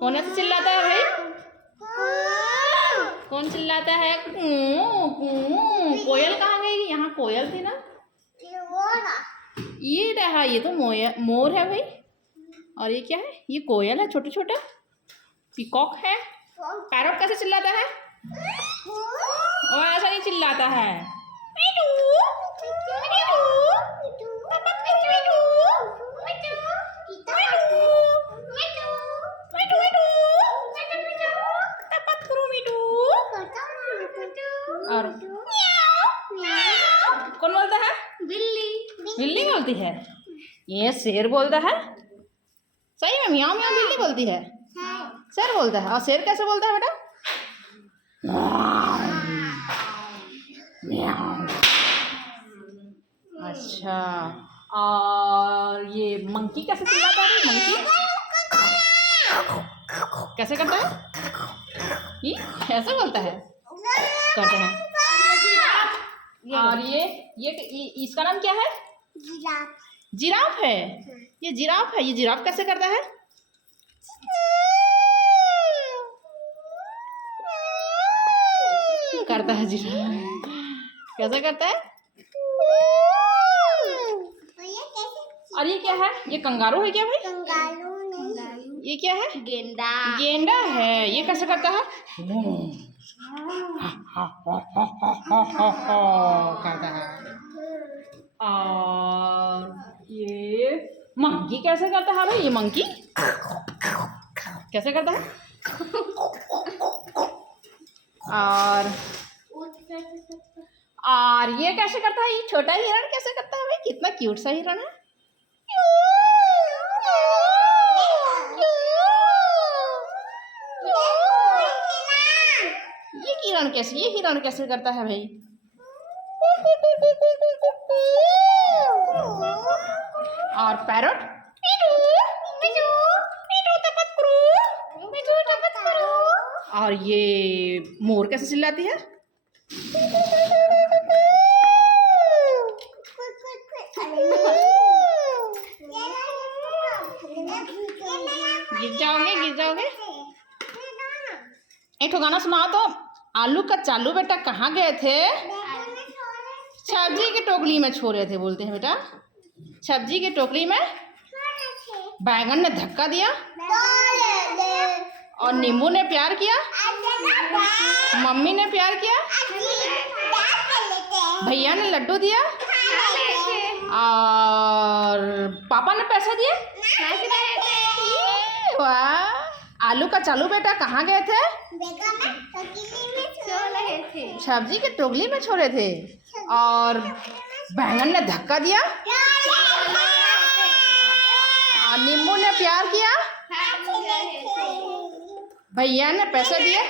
कौन ऐसे चिल्लाता है भाई? कौन चिल्लाता है? कोयल कहाँ गई? यहाँ कोयल थी ना। ये रहा, ये तो मोर है भाई। और ये क्या है? ये कोयल है, छोटे छोटे। पीकॉक है। पैरट कैसे चिल्लाता है? और ऐसा नहीं चिल्लाता है। और कौन बोलता है? बिल्ली। बिल्ली बोलती है। ये शेर बोलता है। सही में मियाँ मियाँ बिल्ली बोलती है। शेर बोलता है। और शेर कैसे बोलता है बेटा? अच्छा, और ये मंकी कैसे चिल्लाता है? मंकी कैसे करता है? ये ऐसे बोलता है, करते हैं। और ये इसका नाम क्या है? जिराफ है। ये जिराफ है। ये जिराफ कैसे करता है? करता है जिराफ। कैसे करता है? और ये क्या है? ये कंगारू है क्या भाई? कंगारू नहीं, ये क्या है? गेंडा। गेंडा है। ये कैसे करता है? करता है। और ये मंकी कैसे करता है भाई? ये मंकी कैसे करता है? और ये कैसे करता है? ये छोटा हिरण कैसे करता है भाई? कितना क्यूट सा हिरण है। ये हिरण कैसे करता है भाई? और पैरट और ये मोर कैसे चिल्लाती है? गिर जाओगे। एक ठो गाना सुनाओ तो। आलू का चालू बेटा कहाँ गए थे? सब्जी की टोकरी में छोड़े थे बोलते हैं बेटा। सब्जी की टोकरी में बैगन ने धक्का दिया और नींबू ने प्यार किया, मम्मी ने प्यार किया, भैया ने लड्डू दिया और पापा ने पैसे दिए। वाह! आलू का चालू बेटा कहाँ गए थे? सब्जी के टोकरी में छोड़े थे और बैंगन ने धक्का दिया और नींबू ने प्यार किया, भैया ने पैसे दिए।